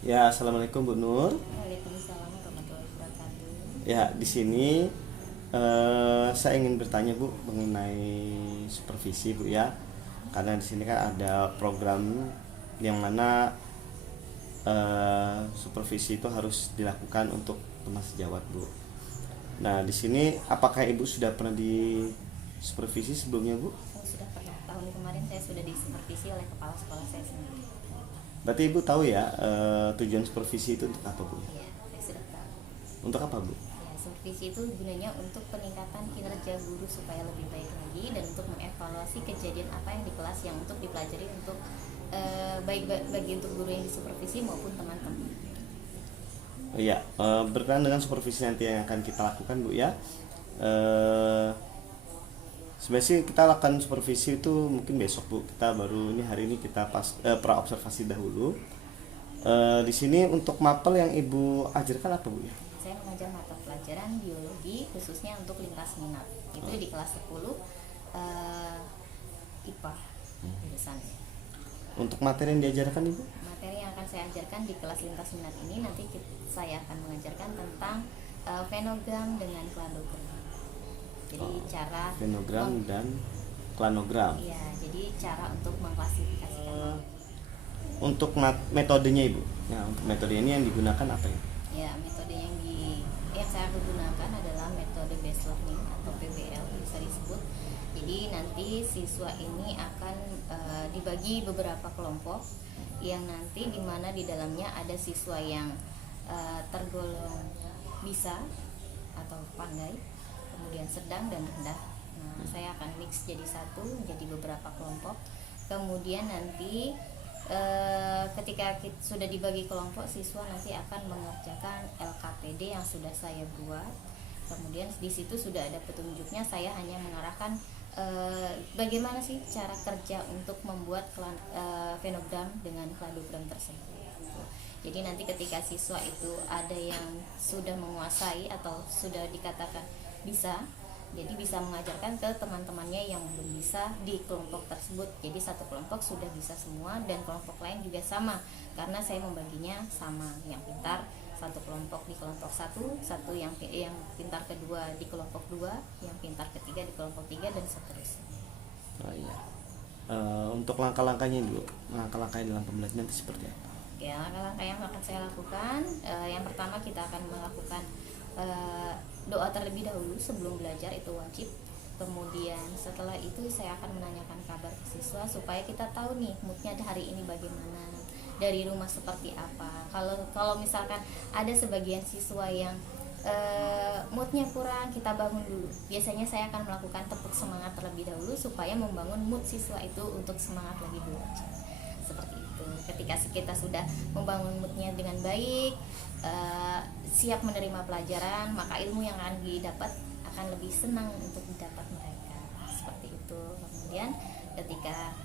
Ya, assalamualaikum Bu Nur. Waalaikumsalam warahmatullahi wabarakatuh. Ya, di sini saya ingin bertanya Bu mengenai supervisi Bu ya. Karena di sini kan ada program yang mana supervisi itu harus dilakukan untuk teman sejawat Bu. Nah, di sini apakah Ibu sudah pernah di supervisi sebelumnya Bu? Saya sudah pernah tahun kemarin saya sudah disupervisi oleh kepala sekolah saya sendiri. Berarti Ibu tahu ya tujuan supervisi itu untuk apa Bu? Ya, saya sudah tahu. Untuk apa Bu? Ya, supervisi itu gunanya untuk peningkatan kinerja guru supaya lebih baik lagi dan untuk mengevaluasi kejadian apa yang di kelas yang untuk dipelajari untuk baik bagi untuk guru yang disupervisi maupun teman-teman. Iya, berkenaan dengan supervisi nanti yang akan kita lakukan Bu ya. Eh, Sebenarnya sih kita lakukan supervisi itu mungkin besok Bu. Kita baru ini hari ini kita pra observasi dahulu. Di sini untuk mapel yang Ibu ajarkan apa Bu ya? Saya mengajar mata pelajaran biologi khususnya untuk lintas minat. Itu di kelas 10 IPA jurusannya. Untuk materi yang diajarkan Ibu? Materi yang akan saya ajarkan di kelas lintas minat ini nanti saya akan mengajarkan tentang fenogram dengan kladogram. Jadi cara Fenogram dan klanogram. ya, jadi cara untuk mengklasifikasikan. Untuk metodenya Ibu. Nah, untuk metode ini yang digunakan apa ya? Ya, metode yang saya gunakan adalah metode based learning atau PBL bisa disebut. Jadi nanti siswa ini akan dibagi beberapa kelompok yang nanti dimana di dalamnya ada siswa yang tergolong bisa atau pandai, kemudian sedang dan rendah. Nah, saya akan mix jadi satu menjadi beberapa kelompok. Kemudian nanti ketika sudah dibagi kelompok, siswa nanti akan mengerjakan LKPD yang sudah saya buat. Kemudian di situ sudah ada petunjuknya. Saya hanya mengarahkan bagaimana sih cara kerja untuk membuat fenogram dengan kladogram tersebut. Jadi nanti ketika siswa itu ada yang sudah menguasai atau sudah dikatakan bisa, jadi bisa mengajarkan ke teman-temannya yang belum bisa di kelompok tersebut. Jadi satu kelompok sudah bisa semua dan kelompok lain juga sama, karena saya membaginya sama. Yang pintar satu kelompok di kelompok satu yang pintar kedua di kelompok dua, yang pintar ketiga di kelompok tiga, dan seterusnya. Oh iya. Untuk langkah-langkahnya dulu, langkah-langkahnya dalam pembelajaran itu seperti apa? Ya, langkah-langkah yang akan saya lakukan, yang pertama kita akan melakukan doa terlebih dahulu sebelum belajar, itu wajib. Kemudian setelah itu saya akan menanyakan kabar ke siswa supaya kita tahu nih moodnya hari ini bagaimana, dari rumah seperti apa. Kalau misalkan ada sebagian siswa yang moodnya kurang, kita bangun dulu. Biasanya saya akan melakukan tepuk semangat terlebih dahulu supaya membangun mood siswa itu untuk semangat lagi belajar. Seperti itu. Ketika kita sudah membangun moodnya dengan baik, siap menerima pelajaran, maka ilmu yang akan didapat akan lebih senang untuk didapat mereka. Seperti itu. Kemudian ketika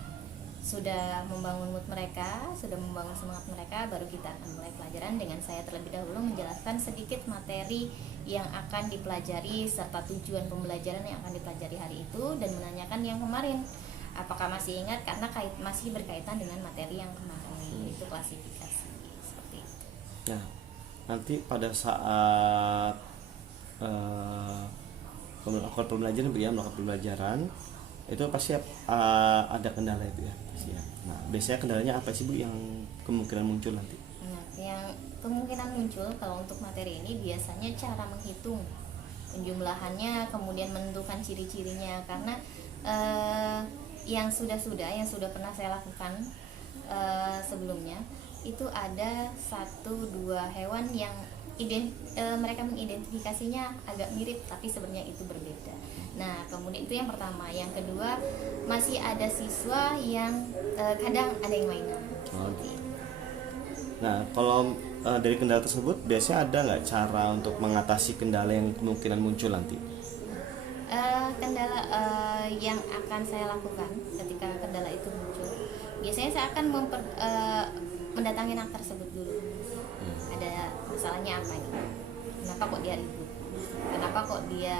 sudah membangun mood mereka, sudah membangun semangat mereka, baru kita akan mulai pelajaran dengan saya terlebih dahulu menjelaskan sedikit materi yang akan dipelajari serta tujuan pembelajaran yang akan dipelajari hari itu, dan menanyakan yang kemarin apakah masih ingat, karena masih berkaitan dengan materi yang kemarin. Itu klasifikasi seperti itu. Nah, nanti pada saat melakukan pembelajaran Bu ya, melakukan pembelajaran itu pasti ada kendala itu ya pasti ya. Nah, biasanya kendalanya apa sih Bu yang kemungkinan muncul nanti? Nah, yang kemungkinan muncul kalau untuk materi ini biasanya cara menghitung penjumlahannya, kemudian menentukan ciri-cirinya, karena yang sudah pernah saya lakukan sebelumnya itu ada 1-2 hewan yang mereka mengidentifikasinya agak mirip tapi sebenarnya itu berbeda. Nah, kemudian itu yang pertama. Yang kedua, masih ada siswa yang kadang ada yang mainan. Nah, kalau dari kendala tersebut biasanya ada nggak cara untuk mengatasi kendala yang kemungkinan muncul nanti? Kendala yang akan saya lakukan ketika kendala itu muncul, biasanya saya akan mendatangi anak tersebut dulu. Ada masalahnya apa ini? Kenapa kok dia ribut? Kenapa kok dia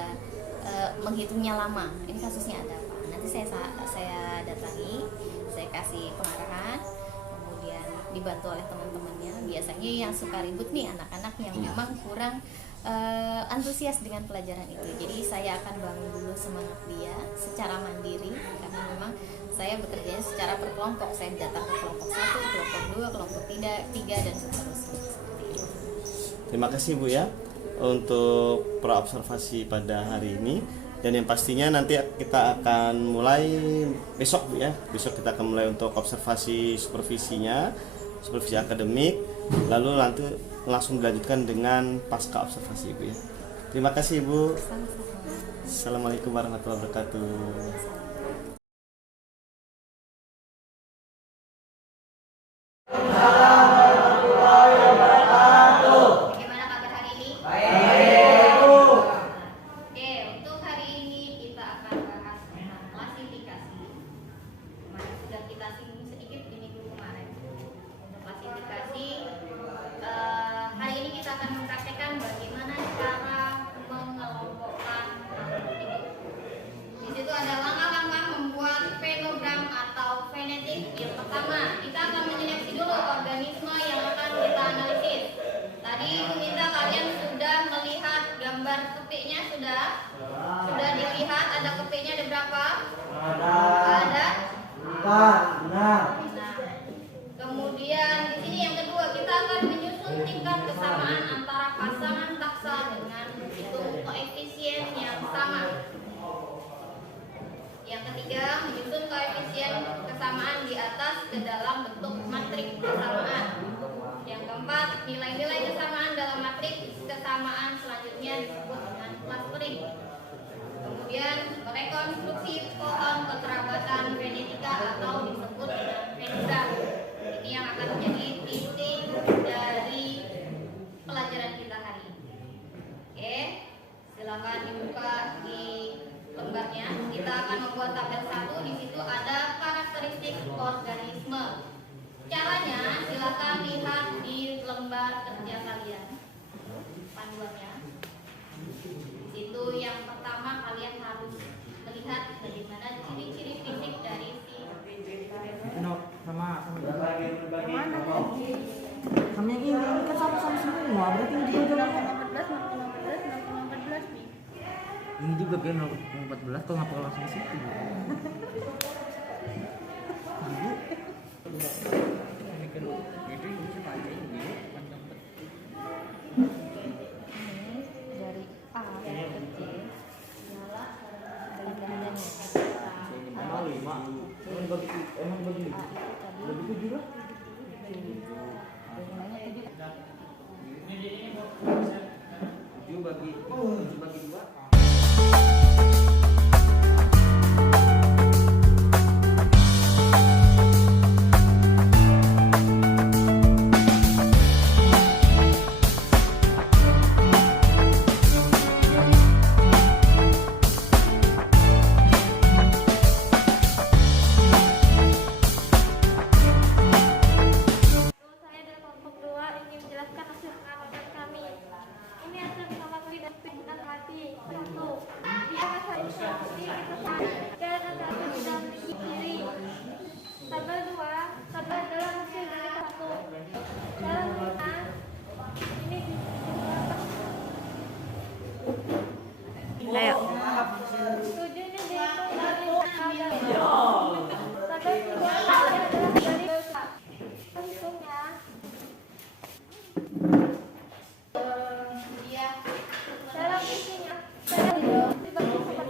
menghitungnya lama? Ini kasusnya ada apa? Nanti saya datangi, saya kasih pengarahan, kemudian dibantu oleh teman-temannya. Biasanya yang suka ribut nih anak-anak yang memang kurang antusias dengan pelajaran itu. Jadi saya akan bangun dulu semangat dia secara mandiri, karena memang saya bekerja secara berkelompok. Saya datang ke kelompok 1, kelompok 2, kelompok 3 dan seterusnya. Seperti itu. Terima kasih Bu ya untuk praobservasi pada hari ini, dan yang pastinya nanti kita akan mulai besok Bu ya. Besok kita akan mulai untuk observasi supervisinya, supervisi akademik, lalu nanti langsung dilanjutkan dengan pasca observasi Ibu ya. Terima kasih Ibu. Sama-sama. Assalamualaikum warahmatullahi wabarakatuh. Bagaimana kabar hari ini? Baik. Oke, untuk hari ini kita akan bahas tentang klasifikasi. Kemarin sudah kita singgung sedikit di minggu kemarin. Untuk klasifikasi, hari ini kita akan mempraktekkan bagaimana cara mengelompokkan makhluk hidup. Di situ ada langkah-langkah membuat fenogram atau fenetik. Yang pertama, kita akan menyeleksi dulu organisme yang akan kita analisis. Tadi Ibu minta kalian sudah melihat gambar kepiknya, sudah dilihat. Ada kepiknya ada berapa? Ada. Nah, kemudian di sini yang kedua kita akan menyusun tingkat kesamaan antara pasangan taksa dengan hitung koefisien yang sama. Yang ketiga, menyusun koefisien kesamaan di atas ke dalam bentuk matriks kesamaan. Yang keempat, nilai-nilai kesamaan dalam matriks kesamaan selanjutnya disebut dengan clustering. Kemudian, merekonstruksi pohon kekerabatan genetika atau disebut dengan fenogram. Ini yang akan menjadi titik dari pelajaran kita hari ini. Oke, silakan dibuka di lembarnya. Kita akan membuat tabel 1. Di situ ada karakteristik organisme. Caranya silakan lihat di lembar kerja kalian, panduannya. Di situ yang pertama kalian harus melihat bagaimana ciri-ciri fisik dari si sama yang ini kan sama-sama semua, berarti ini juga jalan 14 nih. ini juga kan 14, kok ngapa langsung ke situ? Dari A ke C nyala bagiannya. Emang bagi lebih 7 lah. Tujuh bagi 2. Saya dari kelompok 2 ingin menjelaskan hasil pengamatan kami. Ini hasil pengamatan dan pimpinan hati. 1. Dia masa instruksi kita dan ada dalam diri. Tabel 2. Tabel adalah hasil dari 1. Cara mengenal ini Ayo. 7 ini dihitung dari tabel 3 adalah dari dosa. Hitungnya. Dia Dalam isinya, saya dibagi kepada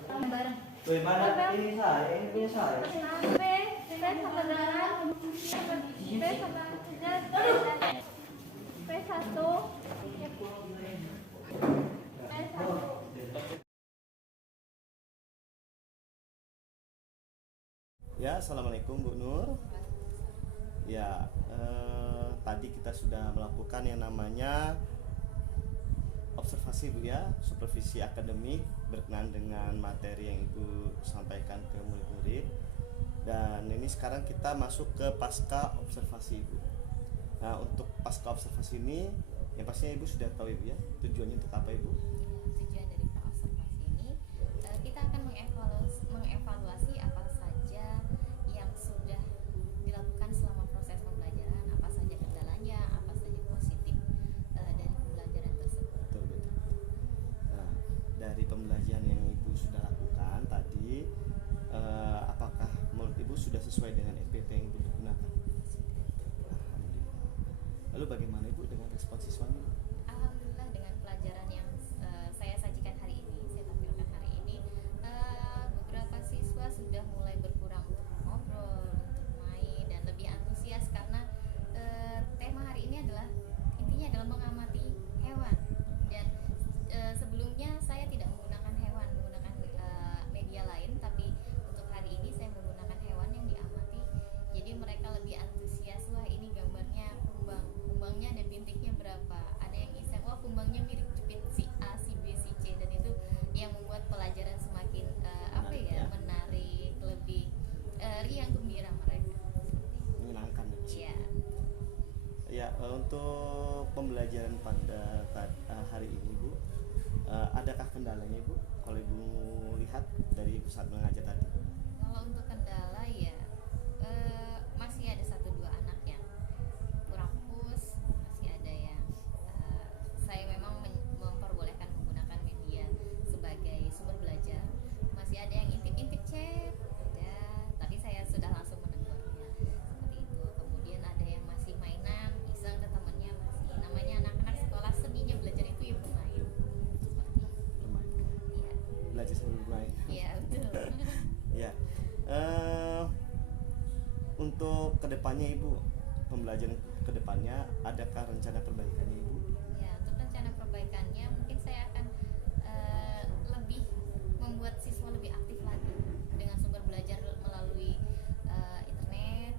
1. bareng. Bagaimana ini saya? Ini punya saya. P sama dengan P sama dengan P1 P1. Ya, assalamualaikum Bu Nur. Ya, tadi kita sudah melakukan yang namanya observasi Bu ya, supervisi akademik berkenaan dengan materi yang Ibu sampaikan ke murid-murid. Dan ini sekarang kita masuk ke pasca observasi Ibu. Nah, untuk pasca observasi ini yang pastinya Ibu sudah tahu Ibu ya, tujuannya untuk apa Ibu? Tujuan dari praobservasi ini kita akan mengevaluasi apa saja yang sudah dilakukan selama proses pembelajaran, pembelajaran pada hari ini Bu, adakah kendalanya Bu kalau Ibu lihat dari Ibu saat mengajar tadi? Kalau untuk kendala ya masih ada satu dua anak yang kurang fokus, masih ada yang saya memang memperbolehkan menggunakan media sebagai sumber belajar, masih ada yang intip-intip chat, ada, tapi saya sudah langsung menegurnya seperti itu. Kemudian ada yang masih mainan, iseng ke temennya, masih namanya anak-anak sekolah, seninya belajar itu ya bermain seperti itu. Bermain. Iya, Belajar sambil bermain. iya betul. Ya. Untuk kedepannya Ibu, pembelajaran kedepannya adakah rencana perbaikannya Ibu? Ya, untuk rencana perbaikannya mungkin saya akan lebih membuat siswa lebih aktif lagi dengan sumber belajar melalui internet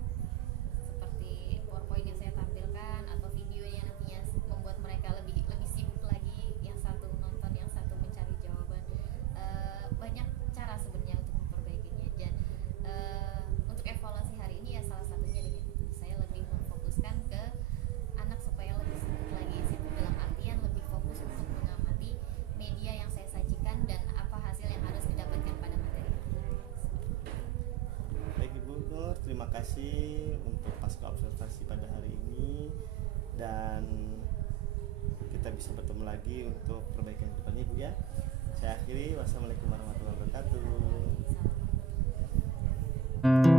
seperti PowerPoint yang saya tampilkan atau video yang nantinya membuat mereka lebih sibuk lagi, yang satu nonton, yang satu mencari jawaban. Banyak cara sebenarnya untuk memperbaikinya, dan untuk evaluasi hari ini ya salah satunya dengan itu. Saya lebih memfokuskan ke anak supaya lebih sibuk lagi, sibuk dalam artian lebih fokus untuk mengamati media yang saya sajikan dan apa hasil yang harus didapatkan pada materi. Baik Ibu Nur, terima kasih untuk pasca observasi pada hari ini, dan kita bisa bertemu lagi untuk perbaikan kedepannya Ibu ya. Saya akhiri, wassalamualaikum warahmatullahi wabarakatuh. Salam.